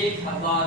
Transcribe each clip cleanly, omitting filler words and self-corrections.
1000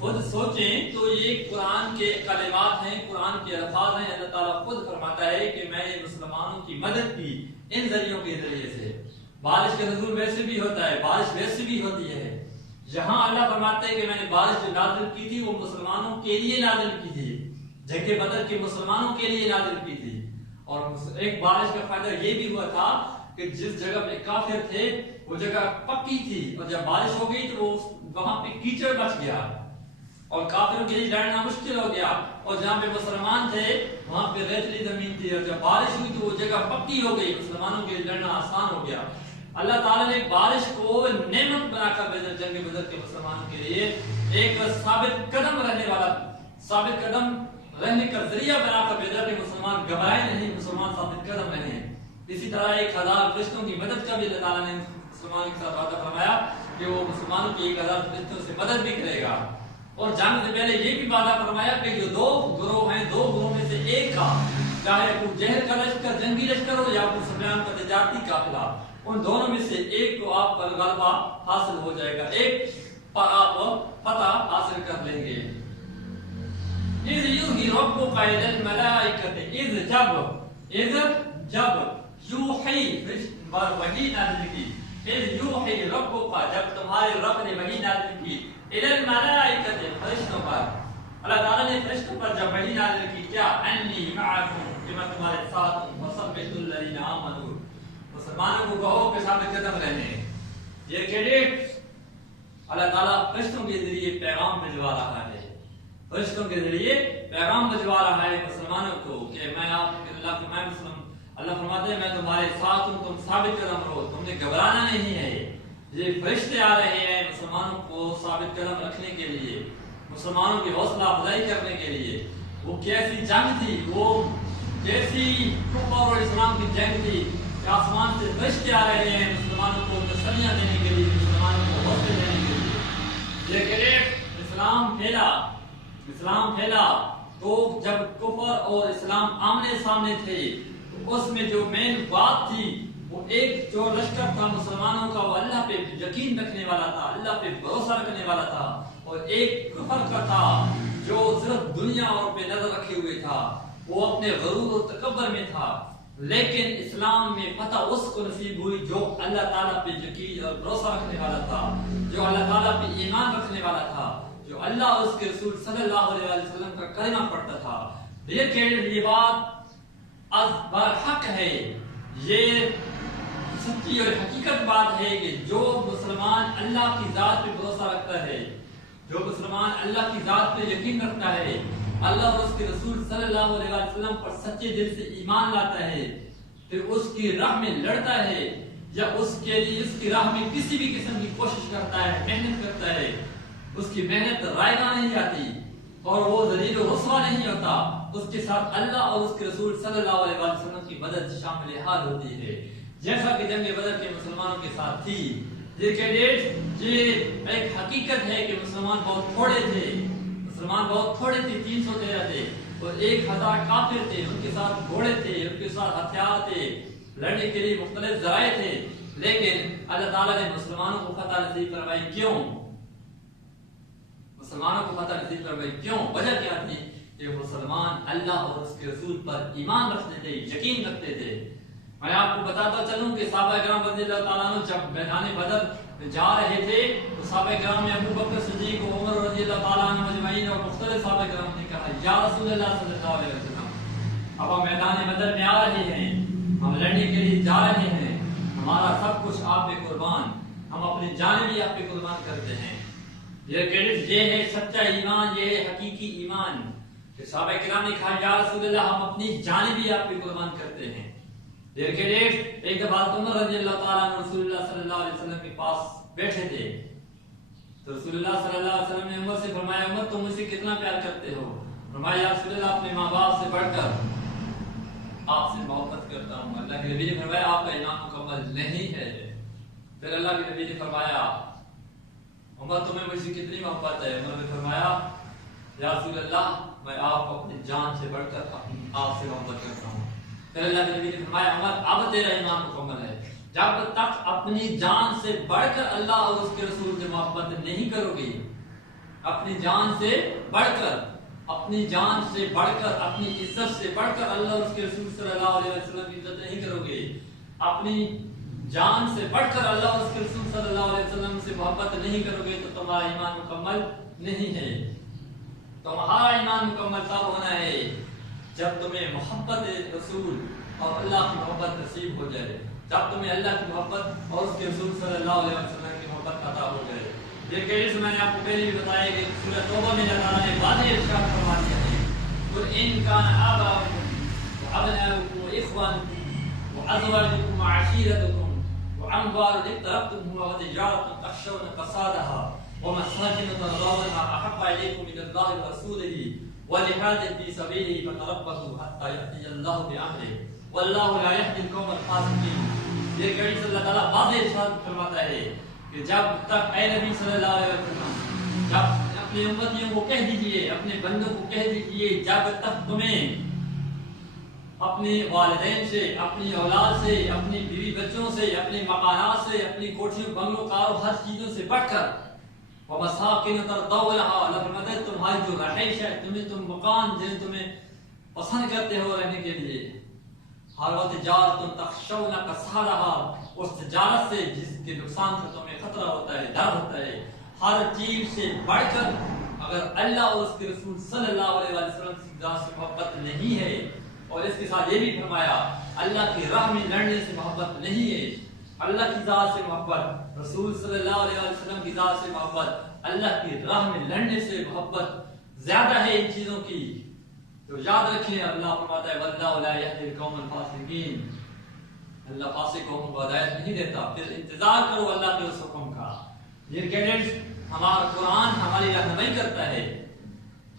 خود سوچیں تو یہ قرآن کے کلمات ہیں، قرآن کے الفاظ ہیں۔ اللہ تعالیٰ خود فرماتا ہے کہ میں نے مسلمانوں کی مدد کی ان ذریعوں کے ذریعے سے۔ بارش کا نزول ویسے بھی ہوتا ہے، بارش ویسے بھی ہوتی ہے۔ یہاں اللہ فرماتے ہیں کہ میں نے بارش جو نازل کی تھی وہ مسلمانوں کے لیے نازل کی تھی، جنگ بدر کے مسلمانوں کے لیے نازل کی تھی۔ اور ایک بارش کا فائدہ یہ بھی ہوا تھا کہ جس جگہ پہ کافر تھے وہ جگہ پکی تھی، اور جب بارش ہو گئی تو وہاں پہ کیچڑ بچ گیا اور کافروں کے لیے لڑنا مشکل ہو گیا، اور جہاں پہ مسلمان تھے وہاں پہ ریتلی زمین تھی، اور جب بارش ہوئی تو وہ جگہ پکی ہو گئی، مسلمانوں کے لیے لڑنا آسان ہو گیا۔ اللہ تعالیٰ نے بارش کو نعمت بنا کر بھیجا جنگ بدر کے مسلمانوں کے لیے، ایک ثابت قدم رہنے والا، ثابت قدم رہنے کا ذریعہ بنا کر بھیجا کہ مسلمان گھبرائے نہیں، مسلمان ثابت قدم رہے۔ اسی طرح 1000 فرشتوں کی مدد کا بھی اللہ تعالیٰ نے مسلمانوں کے ساتھ وعدہ فرمایا کہ وہ مسلمانوں کی 1000 فرشتوں سے مدد بھی کرے گا۔ اور جنگ سے پہلے یہ بھی وعدہ فرمایا کہ جو دو گروہ ہیں، دو گروہ میں سے ایک کا، چاہے ابو جہل کا لشکر جنگی لشکر ہو یا ابو سفیان کا تجارتی قافلہ، ان دونوں میں سے ایک کو آپ پر غلبہ حاصل ہو جائے گا، ایک پر آپ فتح حاصل کر لیں گے۔ اذ یوحی ربک الی الملائکۃ، جب یوحی وحی نازل کی، اذ یوحی ربک، جب تمہارے رب نے وحی نازل کی، الی الملائکۃ، فرشتوں پر، اللہ تعالیٰ نے فرشتوں پر جب وحی نازل کی، کیا انی معکم، کہ میں تمہارے ساتھ ہوں، وثبت الذین آمنوا، مسلمانوں کو کہو کہ ثابت قدم رہنے۔ یہ کریڈٹ اللہ تعالیٰ فرشتوں کے ذریعے پیغام بھجوا رہا ہے، فرشتوں کے ذریعے پیغام بھجوا رہا ہے مسلمانوں کو کہ میں اللہ فرماتے ہیں میں تمہارے ساتھ ہوں، تم ثابت قدم رہو، تم نے گھبرانا نہیں ہے۔ یہ فرشتے آ رہے ہیں مسلمانوں کو ثابت قدم رکھنے کے لیے، مسلمانوں کی حوصلہ افزائی کرنے کے لیے۔ وہ کیسی جنگ تھی، وہ کیسی کفر اور اسلام کی جنگ تھی، آسمان سے فرشتے آ رہے ہیں مسلمانوں کو تسلیاں دینے کے لیے، مسلمانوں کو حوصلے دینے کے لیے۔ یہ گریٹ اسلام پھیلا تو جب کفر اور اسلام آمنے سامنے تھے تو اس میں جو مین بات تھی وہ ایک جو لشکر تھا مسلمانوں کا، وہ اللہ پہ یقین رکھنے والا تھا، اللہ پہ بھروسہ رکھنے والا تھا، اور ایک کفر کا تھا جو صرف دنیا اور پہ نظر رکھے ہوئے تھا، وہ اپنے غرور اور تکبر میں تھا۔ لیکن اسلام میں فتح اس کو نصیب ہوئی جو اللہ تعالیٰ پہ یقین اور بھروسہ رکھنے والا تھا، جو اللہ تعالیٰ پہ ایمان رکھنے والا تھا، جو اللہ اور اس کے رسول صلی اللہ علیہ وسلم کا کلمہ پڑھتا تھا۔ یہ بات از برحق ہے، یہ سچی اور حقیقت بات ہے کہ جو مسلمان اللہ کی ذات پہ بھروسہ رکھتا ہے، جو مسلمان اللہ کی ذات پہ یقین رکھتا ہے، اللہ اور اس کے رسول صلی اللہ علیہ وسلم پر سچے دل سے ایمان لاتا ہے، پھر اس کی راہ میں لڑتا ہے یا اس کے لیے اس کی راہ میں کسی بھی قسم کی کوشش کرتا ہے، محنت کرتا ہے، اس کی محنت رائگاں نہیں جاتی اور وہ ذلیل و رسوا نہیں ہوتا، اس کے ساتھ اللہ اور اس کے رسول صلی اللہ علیہ وسلم کی مدد شامل حال ہوتی ہے، جیسا کہ جنگ بدر کے مسلمانوں کے ساتھ تھی۔ یہ ایک حقیقت ہے کہ مسلمان بہت تھوڑے تھے، مسلمان بہت تھوڑے تھے، 313 تھے اور 1000 کافر تھے، ان کے ساتھ گھوڑے تھے، ان کے ساتھ ہتھیار تھے، لڑنے کے لیے مختلف ذرائع تھے، لیکن اللہ تعالیٰ نے مسلمانوں کو فتح نصیب فرمائی۔ کیوں مسلمانوں کو فتح نصیب فرمائی؟ کیوں؟ وجہ کیا تھی؟ کہ مسلمان اللہ اور اس کے رسول پر ایمان رکھتے تھے، یقین رکھتے تھے۔ میں آپ کو بتاتا چلوں کہ صحابہ کرام رضی اللہ تعالیٰ عنہ جب میدان بدر جا رہے تھے تو صحابہ کرام نے ابو بکر صدیق و عمر رضی اللہ تعالیٰ عنہ مجمعین اور مختلف صحابہ کرام نے کہا یا رسول اللہ صلی اللہ علیہ وسلم، اب ہم میدان بدر میں آ رہے ہیں، ہم لڑنے کے لیے جا رہے ہیں، ہمارا سب کچھ آپ پہ قربان، ہم اپنی جان بھی آپ پہ قربان کرتے ہیں۔ یہ ہے سچا ایمان، یہ ہے حقیقی ایمان کہ صحابہ کرام نے کہا یا رسول اللہ ہم اپنی جان بھی آپ پہ قربان کرتے ہیں۔ ایک دفعہ عمر رضی اللہ تعالیٰ عنہ رسول اللہ صلی اللہ علیہ وسلم کے پاس بیٹھے تھے تو رسول اللہ صلی اللہ علیہ وسلم نے عمر سے فرمایا عمر تم مجھ سے کتنا پیار کرتے ہو؟ فرمایا یا رسول اللہ اپنے ماں باپ سے بڑھ کر آپ سے محبت کرتا ہوں۔ اللہ کے نبی نے فرمایا آپ کا ایمان مکمل نہیں ہے۔ پھر اللہ کے نبی نے فرمایا عمر تمہیں مجھ سے کتنی محبت ہے؟ عمر نے فرمایا یا رسول اللہ میں آپ کو اپنی جان سے بڑھ کر آپ سے محبت کرتا ہوں۔ پھر اللہ کے نبی نے فرمایا عمر اب تیرا ایمان مکمل ہے، جب تک اپنی جان سے بڑھ کر اللہ اور اس کے رسول سے محبت نہیں کرو گی اپنی جان سے بڑھ کر، اپنی جان سے بڑھ کر، اپنی عزت سے بڑھ کر اللہ اور اس کے رسول صلی اللہ علیہ وسلم کی عزت نہیں کرو گے، اپنی جان سے بڑھ کر اللہ اور اس کے رسول صلی اللہ علیہ وسلم سے محبت نہیں کرو گے تو تمہارا ایمان مکمل نہیں ہے۔ تمہارا ایمان مکمل تب ہونا ہے جب تمہیں محبت رسول اور اللہ کی محبت نصیب ہو جائے، جب تمہیں اللہ کی محبت اور اس کے رسول صلی اللہ علیہ وسلم کی محبت عطا ہو جائے۔ یہ کیس میں نے آپ کو پہلے بھی بتایا کہ سورہ توبہ میں اللہ تعالیٰ نے واضح ارشاد فرما دیا ہے، قل ان کان آباؤکم وابناؤکم واخوانکم وازواجکم وعشیرتکم واموال اقترفتموها وتجارة تخشون كسادها ومساكن ترضونها احب اليكم من الله ورسوله وجهاد في سبيله فتربصوا حتى يأتي الله بأمره والله لا يهدي القوم الفاسقين۔ یہ کیس اللہ تعالیٰ واضح ارشاد فرماتا ہے کہ جب تک اے نبی صلی اللہ علیہ وسلم، جب اپنے امتیوں کو کہہ دیجئے، اپنے بندوں کو کہہ دیجئے، جب تک تمہیں اپنے والدین سے، اپنی اولاد سے، اپنی بیوی بچوں سے، اپنے مکانات سے، اپنی کوٹھیوں بنگلوں کاروں ہر چیزوں سے بڑھ کر وَمَسَاكِنَ تَرْضَوْنَهَا، اللہ فرماتا ہے تمہاری جو رہائش ہے، تم مکان جن تمہیں پسند کرتے ہو رہنے کے لیے، ہر وَتِجَارَةٌ تَخْشَوْنَ كَسَادَهَا، اس تجارت سے جس کے نقصان کا تمہیں خطرہ ہوتا ہے، ڈر ہوتا ہے، ہر چیز سے بڑھ کر اگر اللہ اور اس کے رسول صلی اللہ علیہ وسلم کی ذات سے محبت نہیں ہے، اور اس کے ساتھ یہ بھی فرمایا اللہ کی راہ میں لڑنے سے محبت نہیں ہے، اللہ کی ذات سے محبت، رسول صلی اللہ علیہ وسلم کی ذات سے محبت، اللہ کی راہ میں لڑنے سے محبت زیادہ ہے ان چیزوں کی، تو یاد رکھیں اللہ فرماتا ہے وَاللَّهُ لَا يَهْدِي الْقَوْمَ الْفَاسِقِينَ، اللہ فاسقوں کو ہدایت نہیں دیتا۔ پھر انتظار کرو اللہ کے اس حکم کا۔ ڈیئر کیڈٹس، ہمارا قرآن ہماری رہنمائی کرتا ہے،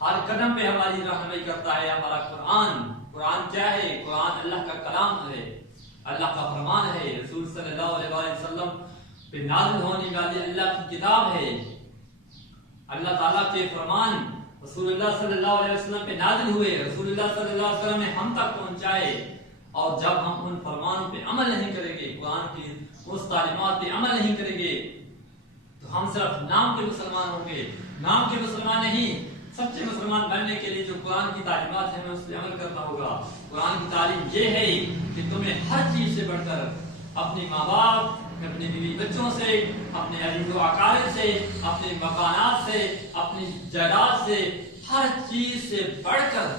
ہر قدم پہ ہماری رہنمائی کرتا ہے ہمارا قرآن۔ قرآن کیا ہے؟ قرآن اللہ کا کلام ہے، اللہ کا فرمان ہے، رسول صلی اللہ علیہ وسلم پہ نازل ہونے والی اللہ کی کتاب ہے۔ اللہ تعالیٰ کے فرمان رسول اللہ صلی اللہ علیہ وسلم پہ نازل ہوئے، رسول اللہ صلی اللہ علیہ وسلم نے ہم تک پہنچائے، اور جب ہم ان فرمانوں پہ عمل نہیں کریں گے، قرآن کی اس تعلیمات پہ عمل نہیں کریں گے، تو ہم صرف نام کے مسلمان ہوں گے، نام کے مسلمان نہیں۔ سچے مسلمان بننے کے لیے جو قرآن کی تعلیمات ہیں ہمیں اس پہ عمل کرنا ہوگا۔ قرآن کی تعلیم یہ ہے کہ تمہیں ہر چیز سے بڑھ کر اپنے ماں باپ، اپنے بیوی بچوں سے، اپنے عزیز و اقارب سے، اپنے مکانات سے، اپنی جائیداد سے، ہر چیز سے بڑھ کر،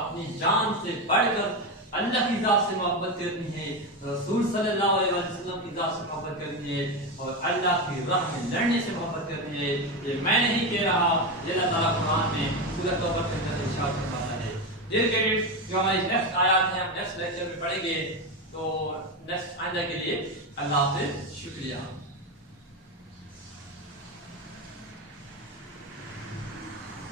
اپنی جان سے بڑھ کر اللہ کی ذات سے محبت کرنی ہے، رسول صلی اللہ علیہ وسلم کی ذات سے محبت کرنی ہے، اور اللہ کی راہ میں لڑنے سے محبت کرنی ہے۔ یہ میں نہیں کہہ رہا، یہ اللہ تعالیٰ قرآن میں سورہ توبہ کے اندر ارشاد فرماتا ہے۔ ڈیئر کیڈٹس، جو ہماری نیکسٹ آیات ہیں ہم نیکسٹ لیکچر میں پڑھیں گے، تو نیکسٹ آئندہ کے لیے اللہ حافظ، شکریہ۔